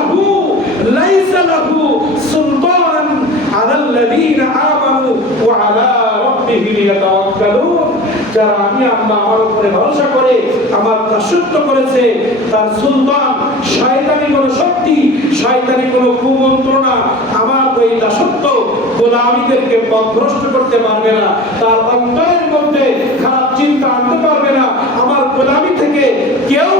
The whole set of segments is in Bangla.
ইন্নাহু লাইসা লাহু সুলতানান আলাল্লাযীনা আমানু ওয়া আলা রাব্বিহিম ইয়াতাওয়াক্কালুন। যারা আমি আল্লাহ আমার উপরে ভরসা করে আমার দাসত্ব করেছে, তার সুলতান শয়তানি কোন শক্তি, শয়তানি কোন কুমন্ত্রণা আমার ওই দাসত্ব গোলামীদেরকে পথভ্রষ্ট করতে পারবে না। তার অন্তরের মধ্যে খারাপ চিন্তা আনতে পারবে না। আমার গোলামী থেকে কেউ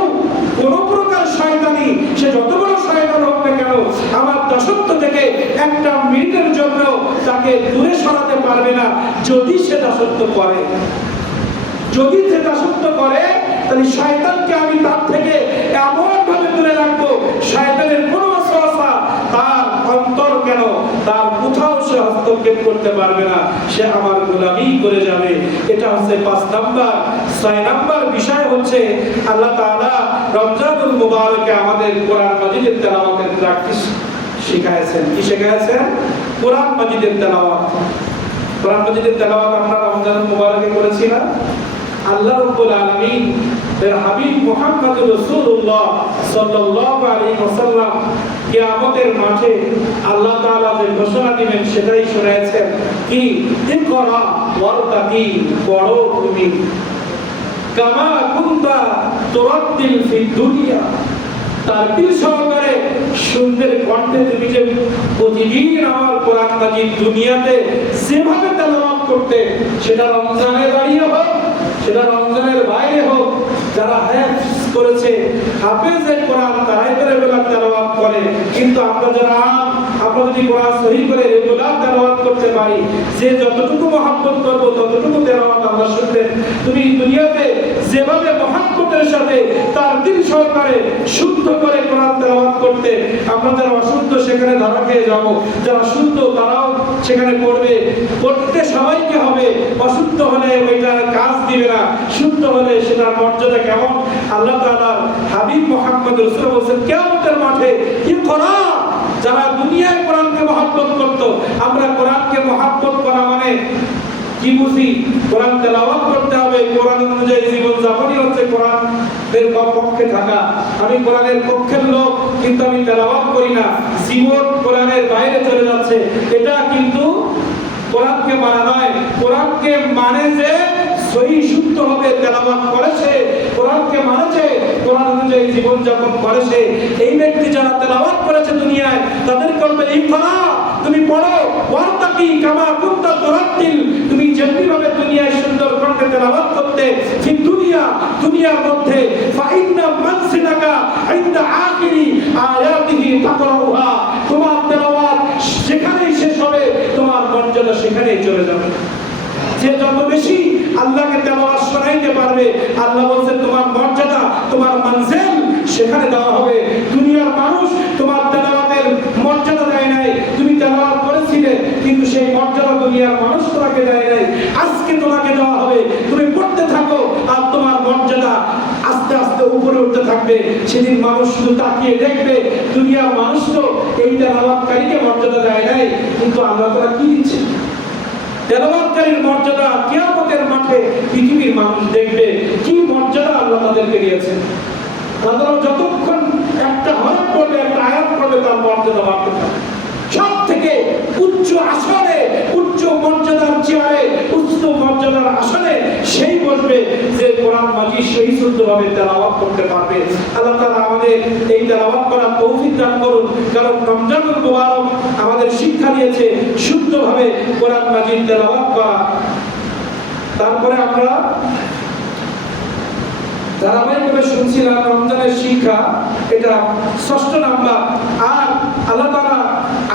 কোন প্রকার শয়তানি, সে যত বড় শয়তান হোক না কেন, আমার দাসত্ব থেকে একটা মিনিটের জন্য তাকে দূরে সরাতে পারবে না। যদি সে দাসত্ব করে, যদি সে দাসত্ব করে, তাহলে শয়তানকে আমি তার থেকে এমন ভাবে দূরে রাখবো, শয়তানের কোনো ওয়াসওয়াসা তার অন্তর কেন, তার কোথাও সে হস্তক্ষেপ করতে পারবে না, সে আমার গোলামি করে যাবে। এটা হচ্ছে 5 নাম্বার। 6 নাম্বার বিষয় হচ্ছে আল্লাহ তাআলা রমজানুল মুবারকে আমাদের কোরআন মাজিদের তেলাওয়াতের প্র্যাকটিস শিখায়েছেন। কি শিখায়েছেন? কোরআন মাজিদের তেলাওয়াত। কোরআন মাজিদের তেলাওয়াত আমরা রমজানুল মুবারকে করেছি না? আল্লাহ রাব্বুল আলামিন এর হাবিব মুহাম্মদুর রাসূলুল্লাহ সাল্লাল্লাহু আলাইহি ওয়াসাল্লাম কিয়ামতের মাঠে আল্লাহ তাআলা যে ঘোষণা দিবেন সেটাই শুনিয়েছেন। কি? ইকরা ওয়ারতাকি, পড়ো তুমি, কামা কুনতা তুরাদ্দিল ফিদ দুনিয়া, তারতিল সহকারে সুন্দর কণ্ঠে তুমি যে প্রতিদিন আমার কোরআন মাজিদ দুনিয়াতে যেভাবে তেলাওয়াত করতে, সেটা রমজানে দাঁড়িয়ে হোক, সেটা রমজানের বাইরে হোক, যারা হাফেজ করেছে, হাফেজে কোরআন তারাই করে বেলা তেলাওয়াত করে। কিন্তু আমরা যারা আমরা যদি কোরআন সহি করে রেগুলার তেলাওয়াত করতে পারি, যে যতটুকু মহব্বত করব ততটুকু তেলাওয়াত আল্লাহ শুনবেন। তুমি দুনিয়াতে যেভাবে মহব্বতের সাথে তার দিল সহকারে শুদ্ধ করে কোরআন তেলাওয়াত করতে, আমরা যারা অশুদ্ধ সেখানে ধরা খেয়ে যাব, যারা শুদ্ধ তারাও সেখানে পড়বে। পড়তে সবাইকে হবে, অশুদ্ধ হলে ওইটার কাজ দিবে না, শুদ্ধ হলে সেটার মর্যাদা কেমন। আল্লাহ তাআলার হাবিব মুহাম্মদ রাসূলুল্লাহ বলেছেন কিয়ামতের মাঠে ইকরা, যারা দুনিয়ায় কোরআনকে মহব্বত করত, আমরা কোরআনকে মহব্বত করা মানে কি বুঝি? কোরআন তেলাওয়াত করতে হবে, কোরআন অনুযায়ী জীবন যাপনই হচ্ছে কোরআনের পক্ষে থাকা। আমি কোরআনের পক্ষের লোক কিন্তু আমি তেলাওয়াত করি না, জীবন কোরআনের বাইরে চলে যাচ্ছে, এটা কিন্তু কোরআনকে মানা নয়। কোরআনকে মানে যে সহি শুদ্ধ হবে তেলাওয়াত করেছে, কোরআনকে মানেছে, কোরআন অনুযায়ী জীবন যাপন করেছে, এই ব্যক্তি যারা তেলাওয়াত করেছে দুনিয়ায়, তাদের বলবে ইকরা, তুমি পড়ো, ওয়ারতাকি কামা কুনতা তুরাদ্দিল, তুমি যেমনি ভাবে দুনিয়ায় সুন্দর কণ্ঠে তেলাওয়াত করতে, ঠিক দুনিয়ার মধ্যে ফাইন্না মানসিলাকা ইনদা আখিরি আয়াতিহি তাকরাউহা, তোমার তেলাওয়াত যেখানেই শেষ হবে তোমার মর্যাদা সেখানেই চলে যাবে। যে যত বেশি আল্লাহকে তেলাওয়াত শোনাইতে পারবে, আল্লাহ বলেন তোমার মর্যাদা, তোমার মানজিল সেখানে দেওয়া হবে। দুনিয়ার মানুষ তোমার তেলাওয়াতের মর্যাদা দেয় নাই, তুমি তেলাওয়াত করেছিলে কিন্তু সেই মর্যাদা দুনিয়ার মানুষ তোমাকে দেয় নাই, আজকে তোমাকে দেওয়া হবে। তুমি পড়তে থাকো আর তোমার মর্যাদা আস্তে আস্তে উপরে উঠতে থাকবে। সেদিন মানুষ শুধু তাকিয়ে দেখবে, দুনিয়ার মানুষ তো এই তেলাওয়াতকারীকে মর্যাদা দেয় নাই, কিন্তু আল্লাহ তাআলা কি দিচ্ছে? তেলাওয়াতকারীর মর্যাদা কিয়ামতের মাঠে পৃথিবীর মানুষ দেখবে, কি মর্যাদা আল্লাহ তাদেরকে দিয়েছেন। আল্লাহ যতক্ষণ একটা হরফ পড়বে, একটা আয়াত পড়বে, তার মর্যাদা বাড়তে থাকে। সব থেকে উচ্চ আসনে, উচ্চ মর্যাদার চেয়ারে, উচ্চ মর্যাদার আসনে সেই বসবে যে কোরআন মাজিদ সহি শুদ্ধভাবে তেলাওয়াত করতে পারবে। আল্লাহ তাআলা আমাদের এই তেলাওয়াত করার তৌফিক দান করুন। কারণ রমজানুল মুবারক আমাদের শিক্ষা দিয়েছে শুদ্ধভাবে কোরআন মাজিদ তেলাওয়াত করা। তারপরে আমরা ধারাবাহিকভাবে শুনছিলাম রমজানের শিক্ষা, এটা 6 নাম্বার। আর আল্লাহ তাআলা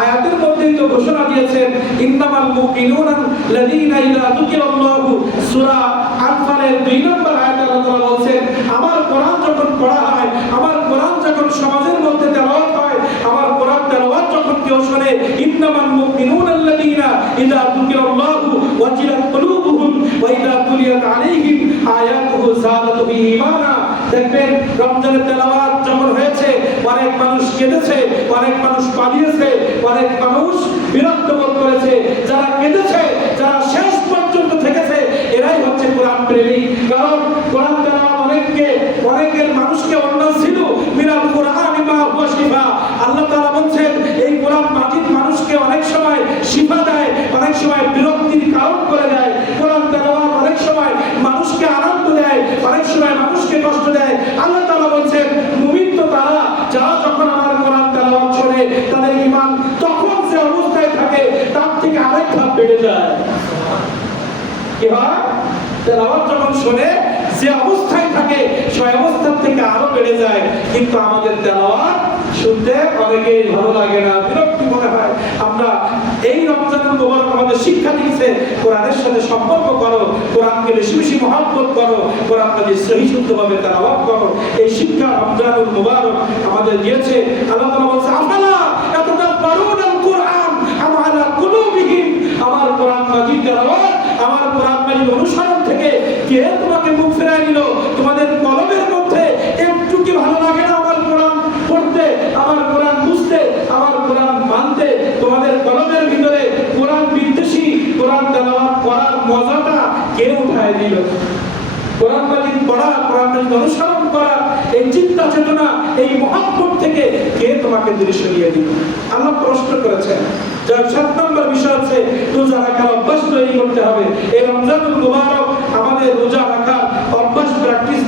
আয়াতের মধ্যেই তো ঘোষণা দিয়েছেন ইন্নামাল মুমিনুনা লাযীনা ইযা যুকিরাল্লাহু, সূরা আনফালের 2 নম্বর আয়াতে আল্লাহ তাআলা বলেন, আমার কোরআন যখন পড়া হয়, আমার কোরআন যখন সমাজের মধ্যে তেলাওয়াত হয়, আমার কোরআন তেলাওয়াত যখন কেউ শুনে, ইন্নামাল মুমিনুনা লাযীনা ইযা যুকিরাল্লাহু ওয়াজিলাত কুলুবুহুম ওয়া ইযা তুলিয়াত আলাইহিম আয়াতুহু যাদাতুহুম ঈমানা। দেখবেন রমজানের তেলাওয়াত যখন হয়েছে, অনেক মানুষ কেঁদেছে, অনেক মানুষ পালিয়েছে, অনেক মানুষ বিরক্ত বোধ করেছে। যারা কেঁদেছে, যারা শেষ পর্যন্ত থেকেছে, এরাই হচ্ছে কোরআন প্রেমী। কারণ কোরআন তেলাওয়াত অনেকের মানুষকে অন্য ছিল মিনাল কোরআন মা হুয়া শিফা, আল্লাহ শিফা দেয়, অনেক সময় বিরক্তির কারণ করে দেয়। কোরআন তেলাওয়াত অনেক সময় মানুষকে আনন্দ দেয়, অনেক সময় মানুষকে কষ্ট দেয়। আল্লাহ তাআলা বলছেন মুমিন তো তারা যারা যখন আমার কোরআন তেলাওয়াত শোনে তাদের ঈমান তখন যে অবস্থায় থাকে তার থেকে আরেক ধাপ বেড়ে যায়। কি হয়? তেলাওয়াত যখন শোনে যে অবস্থায় থাকে সেই অবস্থার থেকে আরো বেড়ে যায়। কিন্তু আমাদের তেলাওয়াত শুনতে অনেকেই ভালো লাগে না, বিরক্তি মনে হয়। আমরা এই রমজানুল মুবারক আমাদের শিক্ষা দিচ্ছে কোরআনের সাথে সম্পর্ক করো, কোরআনকে বেশি বেশি মহব্বত করো, কোরআন মাজিদ সহি শুদ্ধভাবে তেলাওয়াত করো। এই শিক্ষা রমজানুল মুবারক আমাদের দিয়েছে। আল্লাহ তাআলা বলেছে আফালা ইয়াতাদাব্বারুনাল কুরআন আম আলা কুলুবিহিম, আমার কোরআন মাজিদ তেলাওয়াত, আমার কোরআন মাজিদ অনুসরণ থেকে কে তোমাকে মুখ ফেরায় নিল? তোমাদের কলমের মধ্যে একটু কি ভালো লাগে না আমার কোরআন পড়তে, আমার কোরআন বুঝতে, আমার কোরআন মানতে? তোমাদের কলমের ভিতরে কোরআন বিদ্বেষী কোরআন তেলাওয়াত করার মজাটা কে উঠায় দিল? কোরআন মাজিদ পড়া, কোরআন মাজিদ অনুসরণ করা, এই চিন্তা চেতনা, এই মহব্বত থেকে কে তোমাকে দূরে সরিয়ে দিল? আল্লাহ প্রশ্ন করেছেন। যার 7 নম্বর বিষয় হচ্ছে রোজা রাখার অভ্যাস তৈরি করতে হবে। এই রমজানুল মুবারক আমাদের রোজা রাখার অভ্যাস প্র্যাকটিস,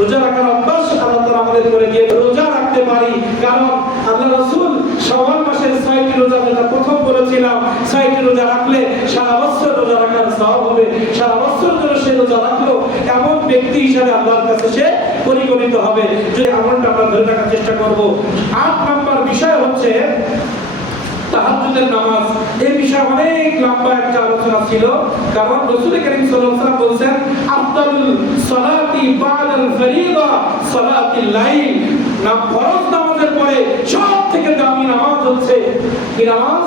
রোজা রাখার অভ্যাস আল্লাহ তাআলা আমাদের করে দিয়ে রোজা রাখতে পারি। কারণ আল্লাহ রাসূল শাওয়াল মাসের 6টি রোজা, যেটা প্রথম বলেছিলাম, 6টি রোজা রাখলে সারা বছর রোজা রাখার সওয়াব হবে। সারা বছর ধরে সে রোজা রাখলো এমন ব্যক্তি হিসেবে আল্লাহর কাছে সে পরিগণিত হবে। যদি আমলটা আমরা ধরে রাখার চেষ্টা করব। 8 নম্বর বিষয় হচ্ছে তাহাজ্জুদের নামাজ। এই বিষয়ে অনেক লম্বা একটা আলোচনা ছিল, কারণ রাসূল করিম সাল্লাল্লাহু আলাইহি ওয়াসাল্লাম বলেছেন আফদালুল সালাতি বাদাল ফরিদা সালাতুল লাইল, না ফরজ নামাজের পরে সবথেকে দামি নামাজ হচ্ছে কি নামাজ?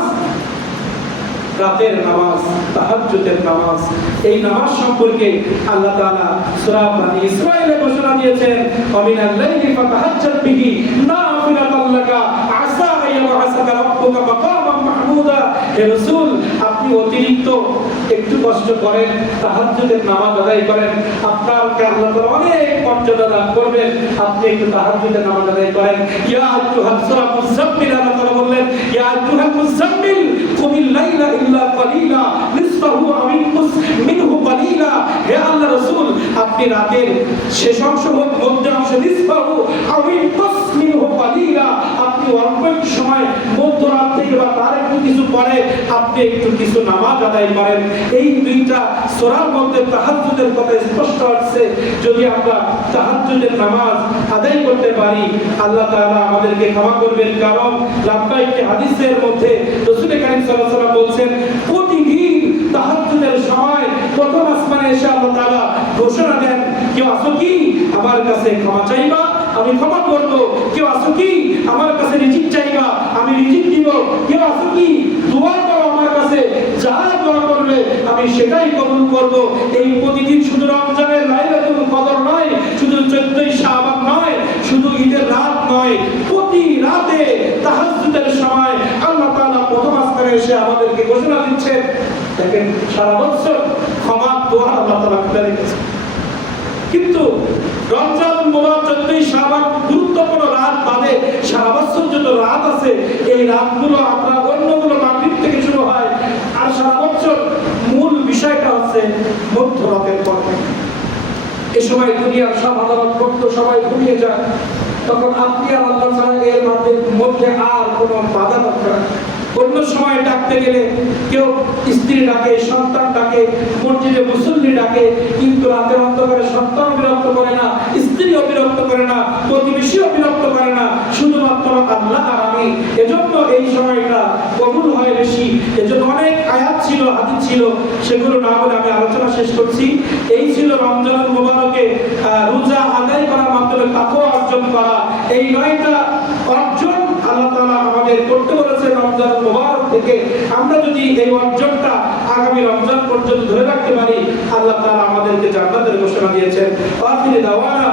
রাতের নামাজ, তাহাজ্জুদের নামাজ। এই নামাজ সম্পর্কে আল্লাহ তাআলা সূরা বনী ইসরাঈলে ঘোষণা দিয়েছেন ওয়ামিনাল লাইলি ফাতাহাজ্জাদ বিহি নাফিলাতাল লাকা আসা আইয়াবআসাকা রাব্বুকা মাকামান মাহমুদা। হে রাসূল, আপনি অতিরিক্ত একটু কষ্ট করেন, তাহাজ্জুদের নামাজ আদায় করেন, আপনাকে আল্লাহ তাআলা অনেক মর্যাদা দান করবেন। আপনি একটু তাহাজ্জুদের নামাজ আদায় করেন। ইয়া আইয়ুহাল সূরা মুযাম্মিল, আল্লাহ তাআলা বললেন ইয়া আইয়ুহাল মুযাম্মিল কুমিল লাইলা ইল্লা কালিলা নিসফাহু আও ইনকুস মিনহু কালিলা। হে আল্লাহ রাসূল, আপনি রাতের শেষ অংশ হোক, মধ্য অংশ, নিসফাহু আও ইনকুস মিনহু কালিলা, আপনি অল্প একটু সময় মধ্যরাত থেকে বা তার একটু কিছু পরে আপনি একটু কিছু নামাজ আদায় করেন। এই দুইটা সূরার মধ্যে তাহাজ্জুদের কথা স্পষ্ট আছে। যদি আমরা তাহাজ্জুদের নামাজ আদায় করতে পারি আল্লাহ তাআলা আমাদেরকে ক্ষমা করবেন। কারণ লম্বা একটি হাদিসের মধ্যে রাসূল করিম সাল্লাল্লাহু আলাইহি ওয়াসাল্লাম বলছেন প্রতিদিন তাহাজ্জুদের সময় প্রথম আসমানে এসে আল্লাহ তাআলা ঘোষণা দেন, কেউ আসো কি আমার কাছে ক্ষমা চাইবা, আমি ক্ষমা করব। কেউ আসো কি আমার কাছে রিজিক চাইবা, আমি রিজিক দিব। কেউ আসো কি দোয়া করো আমার কাছে, যা দোয়া করবে আমি সেটাই কবুল করব। এই প্রতিদিন শুধু রমজানের লাইলাতুল কদর নয়, শুধু 14ই শাবান নয়, শুধু ঈদের রাত নয়, প্রতি রাতে তাহাজ্জুদের সময় আল্লাহ তাআলা প্রথম আসমানে এসে আমাদেরকে ঘোষণা দিচ্ছেন। দেখেন সারা বছর ক্ষমার দোয়া আল্লাহ তাআলা খুলে রেখেছেন। কিন্তু রমজানুল মুবারক 14ই শাবান গুরুত্বপূর্ণ রাত বাদে সারা বছর যত রাত আছে এই রাতগুলো আমরা অন্যগুলো মাগরিব থেকে শুরু হয়, আর সারা বছর মূল বিষয়টা হচ্ছে মধ্যরাতের পর। এই সময় দুনিয়ার সব আদালত করত সবাই ঘুমিয়ে যায়, তখন আপনি আর আল্লাহ ছাড়া এর মধ্যে আর কোনো বাধা থাকে না। অন্য সময় ডাকতে গেলে কেউ স্ত্রী ডাকে, সন্তান ডাকে, মসজিদে মুসল্লি ডাকে, কিন্তু রাতের অন্ধকারে সন্তান বিরক্ত করে না, স্ত্রীও বিরক্ত করে না, প্রতিবেশীও বিরক্ত করে না, শুধুমাত্র আল্লাহ আর আমি। এজন্য এই সময়টা কবুল হয় বেশি। এজন্য অনেক আয়াত ছিল, হাদিস ছিল, সেগুলো না বলে আমি আলোচনা শেষ করছি। এই ছিল রমজানুল মুবারকে রোজা আদায় করার মাধ্যমে তাকওয়া অর্জন করা। এই 9টা অর্জন আল্লাহ তাআলা আমাদের করতে বলেছে রমজানুল মুবারক থেকে। আমরা যদি এই অর্জনটা আগামী রমজান পর্যন্ত ধরে রাখতে পারি আল্লাহ তাআলা আমাদেরকে জান্নাতের ঘোষণা দিয়েছেন। আখির দাওয়ানা